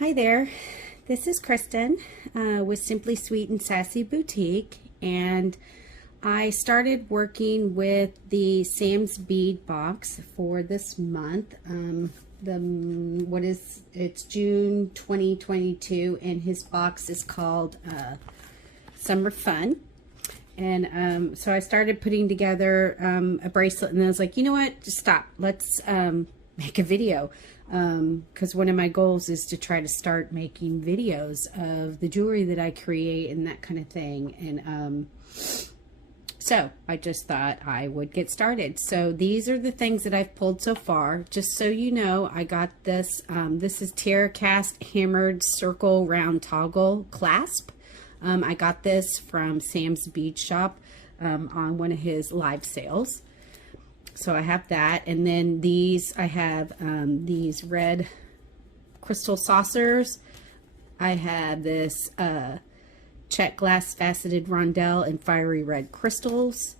Hi there, this is Kristen with Simply Sweet and Sassy Boutique, and I started working with the Sam's Bead Box for this month. It's June 2022, and his box is called Summer Fun. And so I started putting together a bracelet, and I was like, you know what, just stop, let's make a video, because one of my goals is to try to start making videos of the jewelry that I create and that kind of thing. And so I just thought I would get started. So these are the things that I've pulled so far. Just so you know, I got this. This is Terra Cast Hammered Circle Round Toggle Clasp. I got this from Sam's Bead Shop on one of his live sales. So I have that, and then these, I have these red crystal saucers. I have this check glass faceted rondelle in fiery red crystals,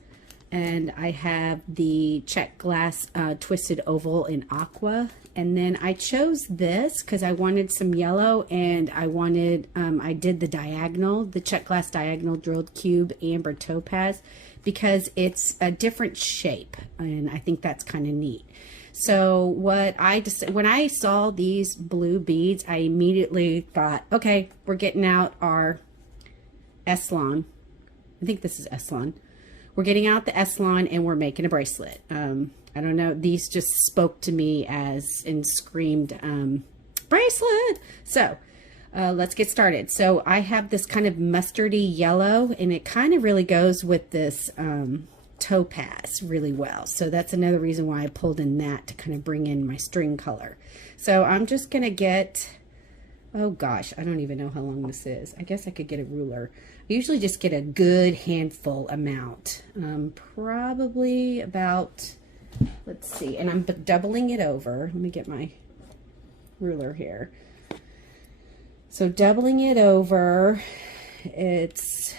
and I have the check glass twisted oval in aqua. And then I chose this because I wanted some yellow, and I wanted, I did the diagonal, the check glass diagonal drilled cube amber topaz, because it's a different shape, and I think that's kind of neat. So what I just, when I saw these blue beads, I immediately thought, okay, we're getting out our Eslon. I think this is Eslon. We're getting out the Eslon, and we're making a bracelet. I don't know, these just spoke to me as and screamed bracelet. So let's get started. So I have this kind of mustardy yellow, and it kind of really goes with this topaz really well. So that's another reason why I pulled in that, to kind of bring in my string color. So I'm just gonna get, oh gosh, I don't even know how long this is. I guess I could get a ruler. I usually just get a good handful amount, probably about, let's see, and I'm doubling it over. Let me get my ruler here. So doubling it over, it's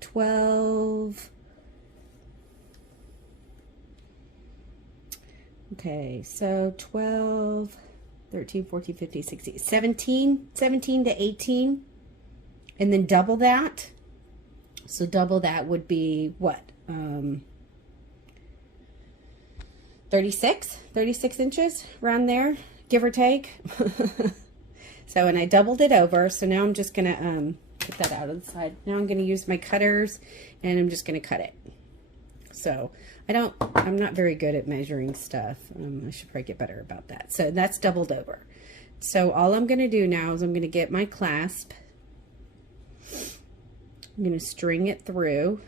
12. Okay, so 12, 13, 14, 15, 16, 17 to 18. And then double that. So double that would be what? 36 inches around there, give or take. So, and I doubled it over. So now I'm just gonna put that out of the side. Now I'm gonna use my cutters, and I'm just gonna cut it. So I'm not very good at measuring stuff. I should probably get better about that. So that's doubled over. So all I'm gonna do now is I'm gonna get my clasp. I'm gonna string it through,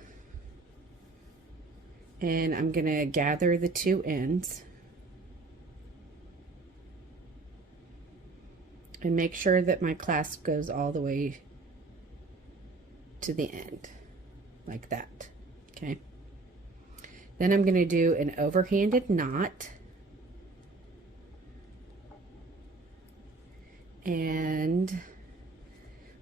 and I'm gonna gather the two ends and make sure that my clasp goes all the way to the end, like that. Okay. Then I'm gonna do an overhanded knot, and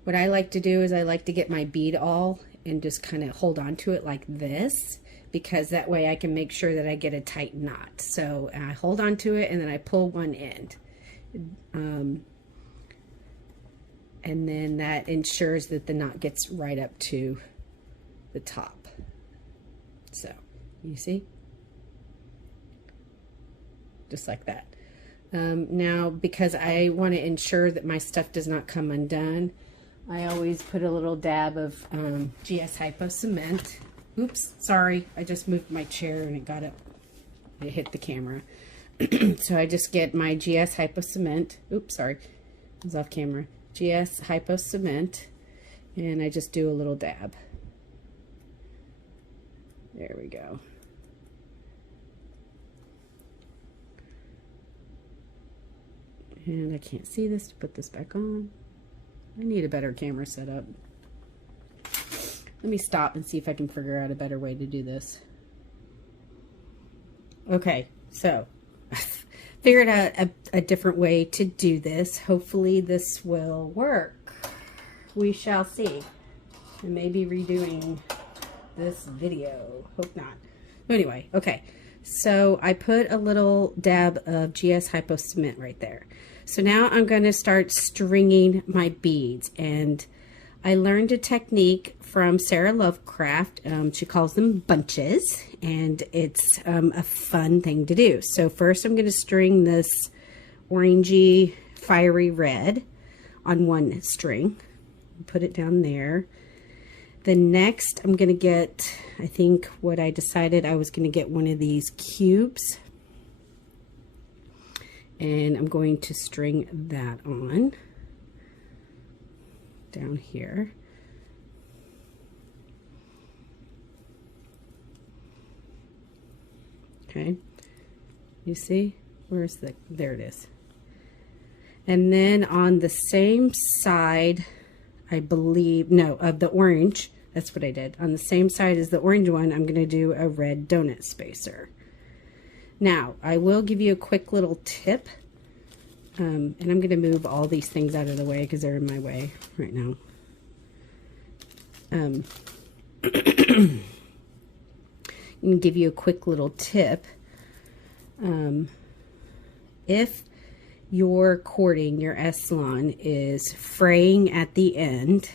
what I like to do is I like to get my bead awl and just kind of hold on to it like this, because that way I can make sure that I get a tight knot. So I hold on to it, and then I pull one end. And then that ensures that the knot gets right up to the top. So, you see? Just like that. Now, because I want to ensure that my stuff does not come undone, I always put a little dab of GS Hypo Cement. Oops, sorry, I just moved my chair and it got up. It hit the camera. So I just get my GS Hypo Cement. Oops, sorry, I was off camera. GS Hypo Cement, and I just do a little dab. There we go. And I can't see this to put this back on. I need a better camera setup. Let me stop and see if I can figure out a better way to do this. Okay, so figured out a different way to do this. Hopefully this will work. We shall see. I may be redoing this video. Hope not. Anyway, okay. So I put a little dab of GS Hypo Cement right there. So now I'm going to start stringing my beads, and I learned a technique from Sarah Lovecraft. She calls them bunches, and it's a fun thing to do. So first I'm going to string this orangey fiery red on one string, put it down there. Then next I'm going to get, I think what I decided, I was going to get one of these cubes, and I'm going to string that on down here. Okay, you see, where's the, there it is. And then on the same side, I believe, no, of the orange, that's what I did. On the same side as the orange one, I'm going to do a red donut spacer. Now, I will give you a quick little tip, and I'm going to move all these things out of the way because they're in my way right now. I'm going to give you a quick little tip. If your cording, your S-Lon, is fraying at the end,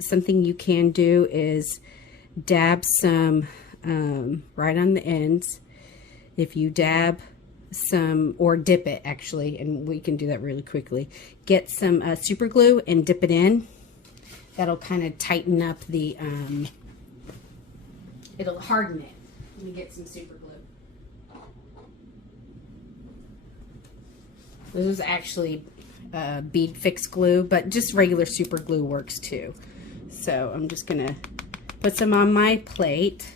something you can do is dab some right on the ends. If you dab some, or dip it actually, and we can do that really quickly, get some super glue and dip it in. That'll kind of tighten up the, it'll harden it. Let me get some super glue. This is actually bead fix glue, but just regular super glue works too. So I'm just gonna put some on my plate,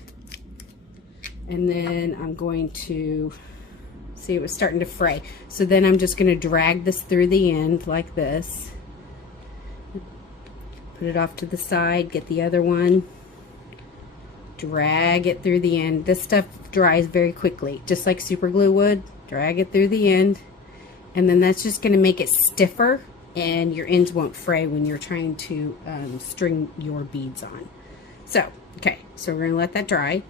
and then I'm going to see, it was starting to fray. So then I'm just gonna drag this through the end like this. Put it off to the side, get the other one, drag it through the end. This stuff dries very quickly, just like super glue would. Drag it through the end, and then that's just going to make it stiffer, and your ends won't fray when you're trying to string your beads on. So, okay, so we're going to let that dry.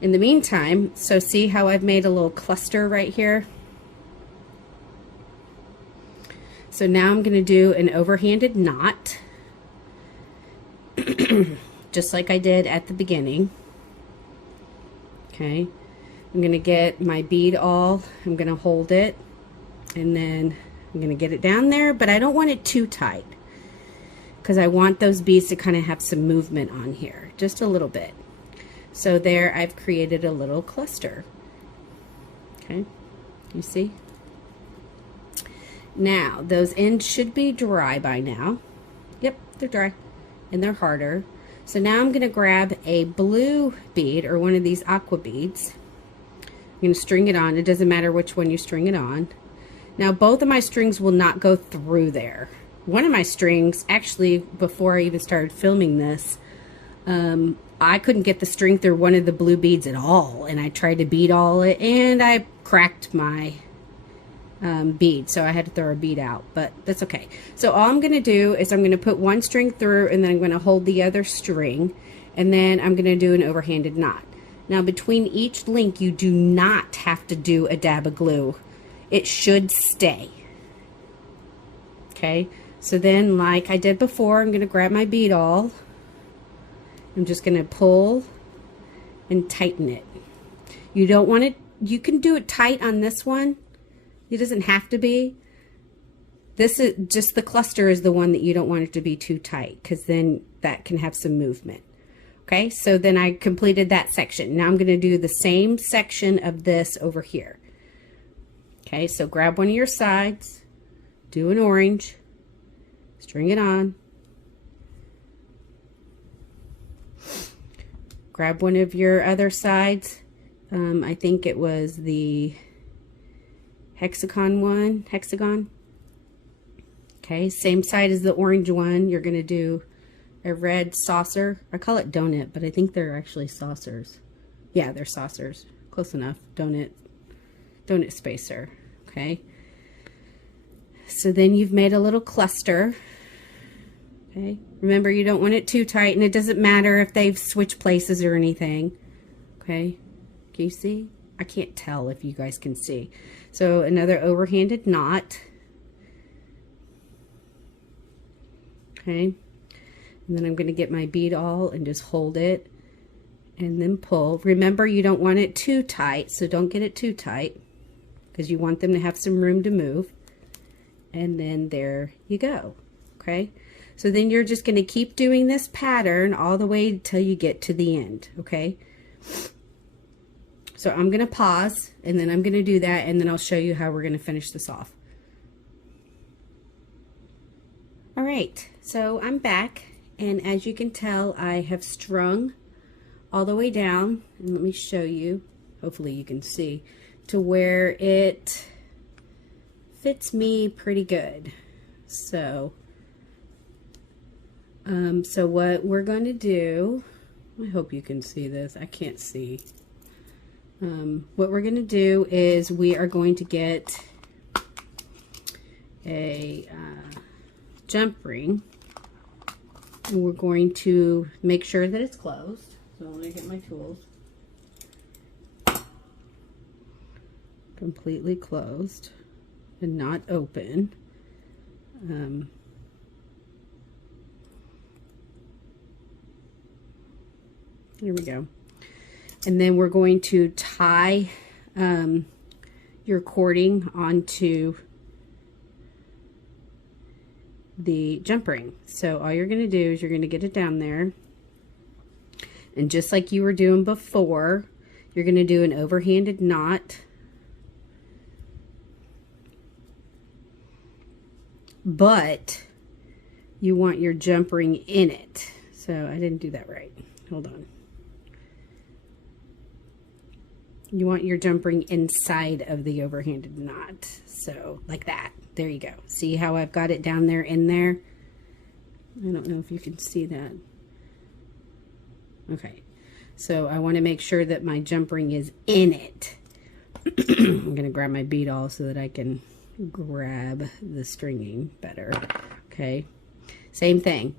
In the meantime, so see how I've made a little cluster right here? So now I'm going to do an overhanded knot, just like I did at the beginning. Okay, I'm going to get my bead awl, I'm going to hold it, and then I'm going to get it down there, but I don't want it too tight because I want those beads to kind of have some movement on here, just a little bit. So there, I've created a little cluster. Okay, you see? Now, those ends should be dry by now. Yep, they're dry, and they're harder. So now I'm going to grab a blue bead, or one of these aqua beads. I'm going to string it on. It doesn't matter which one you string it on. Now both of my strings will not go through there. One of my strings, actually, before I even started filming this, I couldn't get the string through one of the blue beads at all, and I tried to bead all it, and I cracked my bead, so I had to throw a bead out, but that's okay. So all I'm going to do is I'm going to put one string through, and then I'm going to hold the other string, and then I'm going to do an overhanded knot. Now between each link, you do not have to do a dab of glue. It should stay. Okay, so then like I did before, I'm going to grab my bead awl. I'm just going to pull and tighten it. You don't want it, you can do it tight on this one. It doesn't have to be. This is just, the cluster is the one that you don't want it to be too tight, because then that can have some movement. Okay, so then I completed that section. Now I'm going to do the same section of this over here. Okay, so grab one of your sides, do an orange, string it on. Grab one of your other sides. I think it was the hexagon one, Okay, same side as the orange one. You're going to do a red saucer. I call it donut, but I think they're actually saucers. Yeah, they're saucers. Close enough. Donut spacer. Okay. So then you've made a little cluster. Okay. Remember, you don't want it too tight, and it doesn't matter if they've switched places or anything. Okay. Can you see? I can't tell if you guys can see. So another overhanded knot. Okay. And then I'm going to get my bead awl and just hold it and then pull. Remember, you don't want it too tight, so don't get it too tight because you want them to have some room to move. And then there you go. Okay. So then you're just going to keep doing this pattern all the way until you get to the end. Okay. So I'm going to pause and then I'm going to do that and then I'll show you how we're going to finish this off. All right. So I'm back. And as you can tell, I have strung all the way down, and let me show you, hopefully you can see, to where it fits me pretty good. So, so what we're going to do, I hope you can see this, I can't see. What we're going to do is we are going to get a jump ring. And we're going to make sure that it's closed. So I'm going to get my tools. Completely closed and not open. There we go. And then we're going to tie your cording onto the jump ring. So all you're going to do is you're going to get it down there, and just like you were doing before, you're going to do an overhanded knot, but you want your jump ring in it. So I didn't do that right. Hold on. You want your jump ring inside of the overhanded knot. So like that. There you go. See how I've got it down there in there? I don't know if you can see that. Okay. So I want to make sure that my jump ring is in it. I'm going to grab my bead awl so that I can grab the stringing better. Okay. Same thing.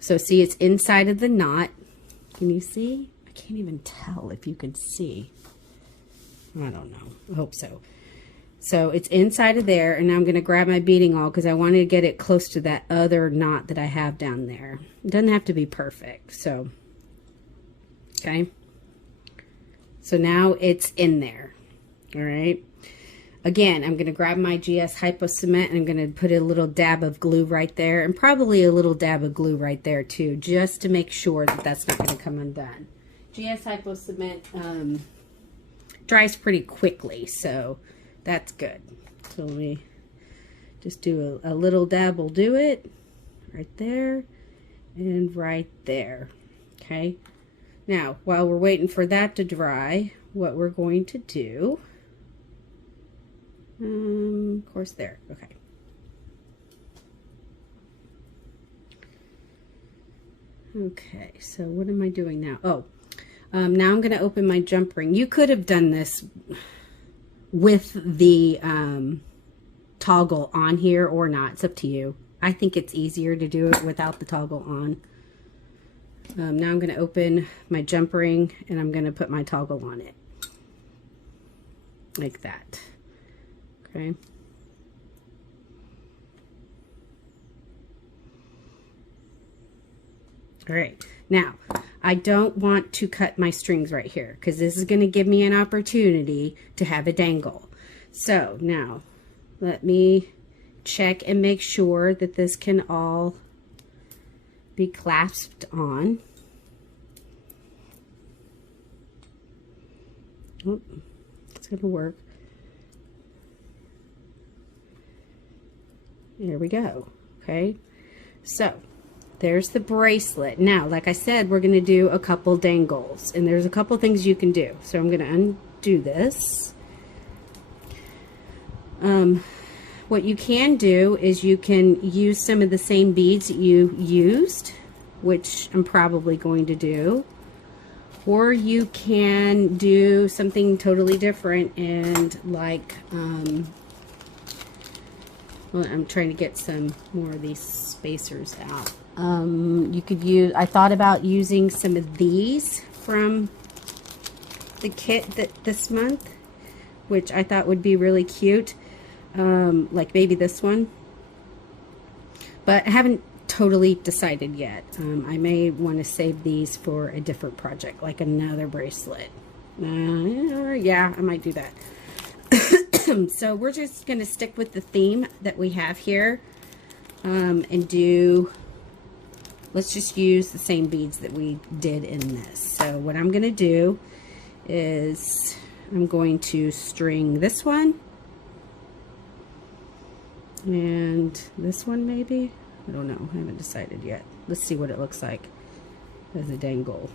So see, it's inside of the knot. Can you see? I can't even tell if you can see. I don't know. I hope so. So it's inside of there, and now I'm going to grab my beading awl because I wanted to get it close to that other knot that I have down there. It doesn't have to be perfect. So, okay. So now it's in there. All right. Again, I'm going to grab my GS Hypo Cement and I'm going to put a little dab of glue right there, and probably a little dab of glue right there too, just to make sure that that's not going to come undone. GS Hypo Cement dries pretty quickly, so that's good. So let me just do a little dab will do it right there and right there. Okay. Now, while we're waiting for that to dry, what we're going to do, of course there. Okay. Okay, so what am I doing now? Oh, now I'm going to open my jump ring. You could have done this with the toggle on here or not. It's up to you. I think it's easier to do it without the toggle on. Now I'm going to open my jump ring and I'm going to put my toggle on it. Like that. Okay. All right. Now, I don't want to cut my strings right here because this is going to give me an opportunity to have a dangle. So now let me check and make sure that this can all be clasped on. Oh, it's going to work. There we go. Okay. So there's the bracelet. Now, like I said, we're going to do a couple dangles, and there's a couple things you can do. So I'm going to undo this. What you can do is you can use some of the same beads that you used, which I'm probably going to do, or you can do something totally different and like, well, I'm trying to get some more of these spacers out. You could use, I thought about using some of these from the kit that this month, which I thought would be really cute. Like maybe this one. But I haven't totally decided yet. I may want to save these for a different project, like another bracelet. Yeah, I might do that. So we're just going to stick with the theme that we have here, and do, let's just use the same beads that we did in this. So what I'm going to do is I'm going to string this one and this one maybe. I don't know. I haven't decided yet. Let's see what it looks like as a dangle.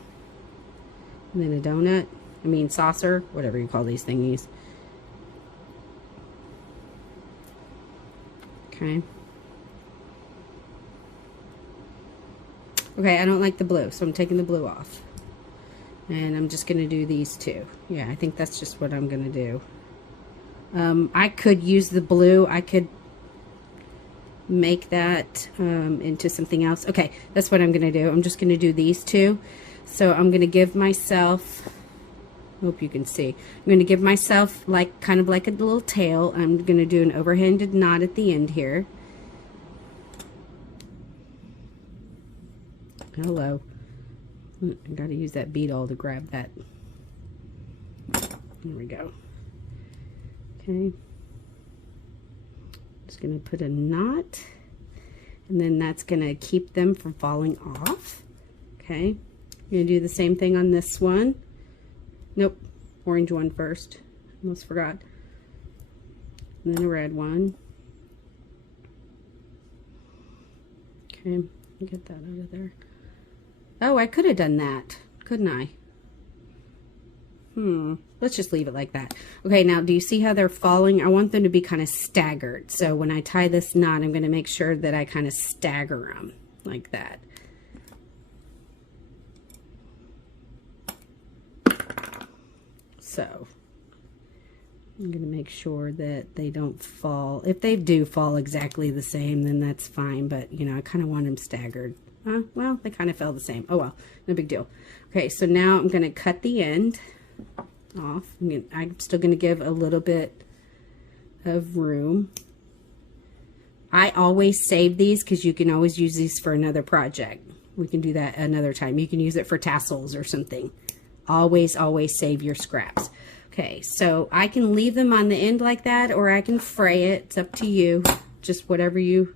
And then a donut. I mean saucer, whatever you call these thingies. Okay. Okay, I don't like the blue, so I'm taking the blue off. And I'm just going to do these two. Yeah, I think that's just what I'm going to do. I could use the blue. I could make that into something else. Okay, that's what I'm going to do. I'm just going to do these two. So I'm going to give myself, hope you can see, I'm going to give myself like kind of like a little tail. I'm going to do an overhanded knot at the end here. Hello. I got to use that bead awl to grab that. There we go. Okay. Just going to put a knot, and then that's going to keep them from falling off. Okay. I'm going to do the same thing on this one. Nope. Orange one first. Almost forgot. And then a red one. Okay. Get that out of there. Oh, I could have done that, couldn't I? Let's just leave it like that. Okay, now do you see how they're falling? I want them to be kind of staggered. So when I tie this knot, I'm going to make sure that I kind of stagger them like that. So I'm going to make sure that they don't fall. If they do fall exactly the same, then that's fine. But, you know, I kind of want them staggered. Well, they kind of fell the same. Oh, well, no big deal. Okay, so now I'm going to cut the end off. I'm still going to give a little bit of room. I always save these because you can always use these for another project. We can do that another time. You can use it for tassels or something. Always, always save your scraps. Okay, so I can leave them on the end like that, or I can fray it. It's up to you. Just whatever you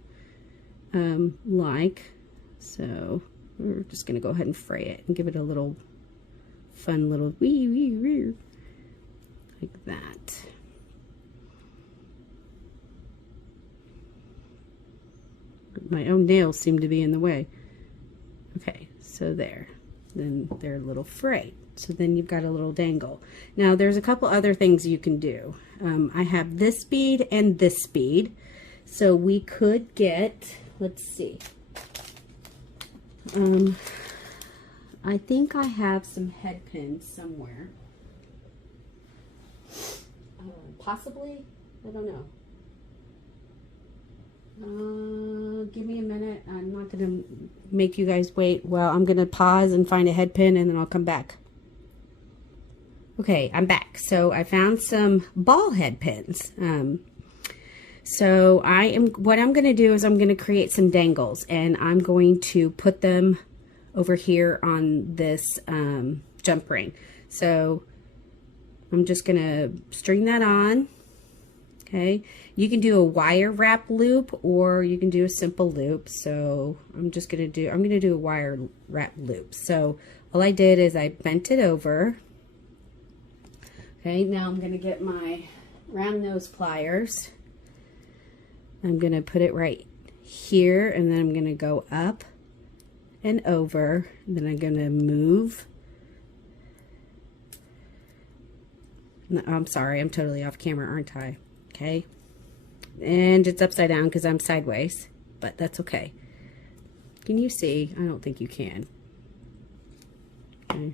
like. So we're just going to go ahead and fray it and give it a little fun little wee wee wee like that. My own nails seem to be in the way. Okay, so there. Then they're a little frayed. So then you've got a little dangle. Now there's a couple other things you can do. I have this bead and this bead. So we could get, let's see. I think I have some head pins somewhere. Possibly? I don't know. Give me a minute. I'm not going to make you guys wait. Well, I'm going to pause and find a head pin, and then I'll come back. Okay, I'm back. So I found some ball head pins. So what I'm going to do is I'm going to create some dangles, and I'm going to put them over here on this jump ring. So I'm just going to string that on. Okay, you can do a wire wrap loop, or you can do a simple loop. So I'm going to do a wire wrap loop. So all I did is I bent it over. Okay, now I'm going to get my round nose pliers. I'm going to put it right here, and then I'm going to go up and over. And then I'm going to move. No, I'm sorry, I'm totally off camera, aren't I? Okay. And it's upside down because I'm sideways, but that's okay. Can you see? I don't think you can. Okay.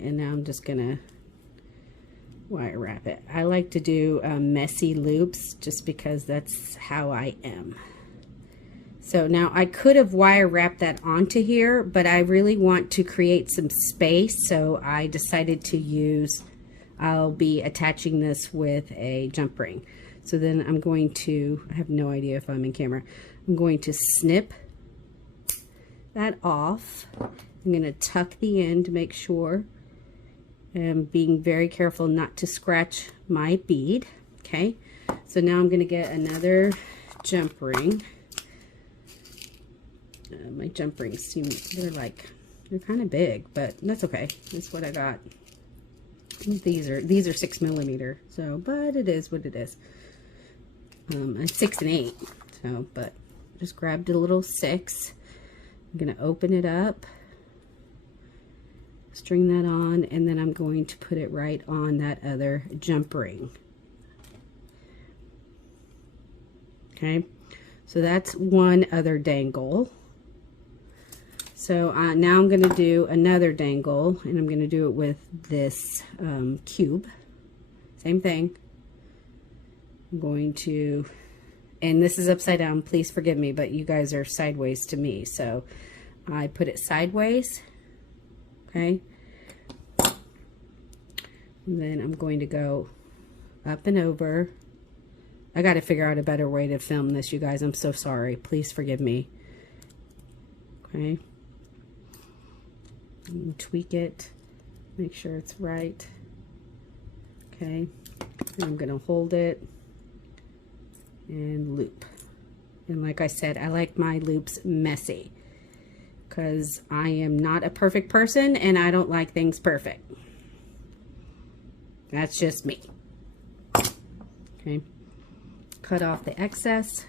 And now I'm just going to wire wrap it. I like to do messy loops just because that's how I am. So now I could have wire wrapped that onto here, but I really want to create some space, so I decided to use, I'll be attaching this with a jump ring. So then I'm going to, I have no idea if I'm in camera, I'm going to snip that off. I'm going to tuck the end to make sure. And being very careful not to scratch my bead. Okay, so now I'm going to get another jump ring. My jump rings seem, they're kind of big, but that's okay. That's what I got. These are 6mm, so, but it is what it is. 6 and 8, so, but just grabbed a little 6. I'm going to open it up, string that on, and then I'm going to put it right on that other jump ring. Okay, so that's one other dangle. So now I'm going to do another dangle, and I'm going to do it with this cube. Same thing. I'm going to, and this is upside down, please forgive me, but you guys are sideways to me, so I put it sideways. Okay, and then I'm going to go up and over. I got to figure out a better way to film this, you guys. I'm so sorry. Please forgive me. Okay. And tweak it. Make sure it's right. Okay. And I'm going to hold it and loop. And like I said, I like my loops messy because I am not a perfect person and I don't like things perfect. That's just me. Okay. Cut off the excess.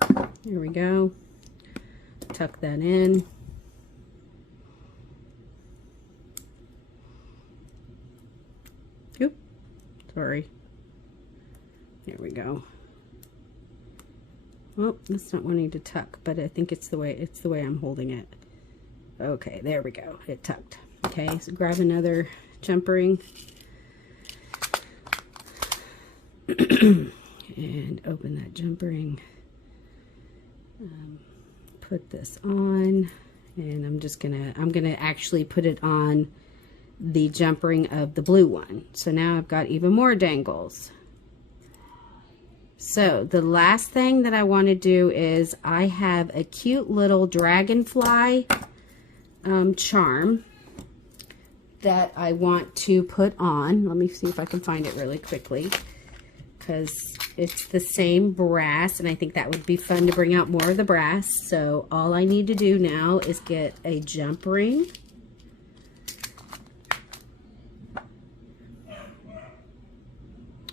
There we go. Tuck that in. Oop, sorry. There we go. Well, that's not wanting to tuck, but I think it's the way I'm holding it. Okay, there we go. It tucked. Okay, so grab another jump ring. And open that jump ring. Put this on, and I'm gonna actually put it on the jump ring of the blue one. So now I've got even more dangles. So the last thing that I want to do is I have a cute little dragonfly charm that I want to put on. Let me see if I can find it really quickly, because it's the same brass, and I think that would be fun to bring out more of the brass. So all I need to do now is get a jump ring.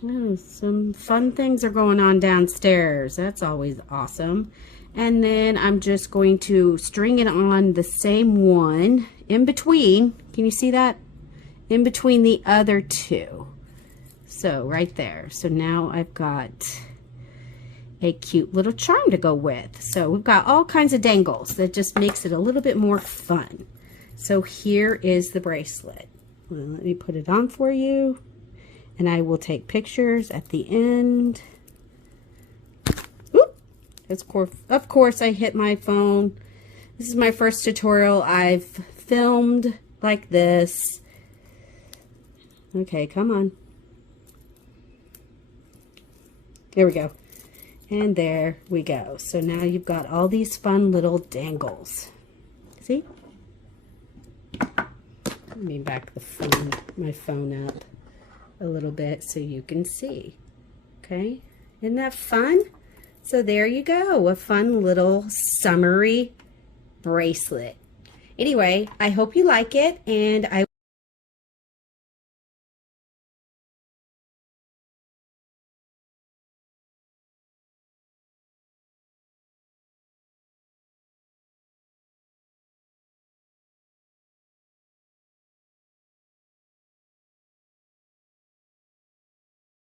Oh, some fun things are going on downstairs. That's always awesome. And then I'm just going to string it on the same one in between. Can you see that? In between the other two. So right there. So now I've got a cute little charm to go with. So we've got all kinds of dangles. That just makes it a little bit more fun. So here is the bracelet. Well, let me put it on for you. And I will take pictures at the end. Oop. Of course I hit my phone. This is my first tutorial I've filmed like this. Okay, come on. There we go. And there we go. So now you've got all these fun little dangles. See? Let me back my phone up a little bit so you can see. Okay, isn't that fun? So there you go, a fun little summery bracelet. Anyway, I hope you like it, and I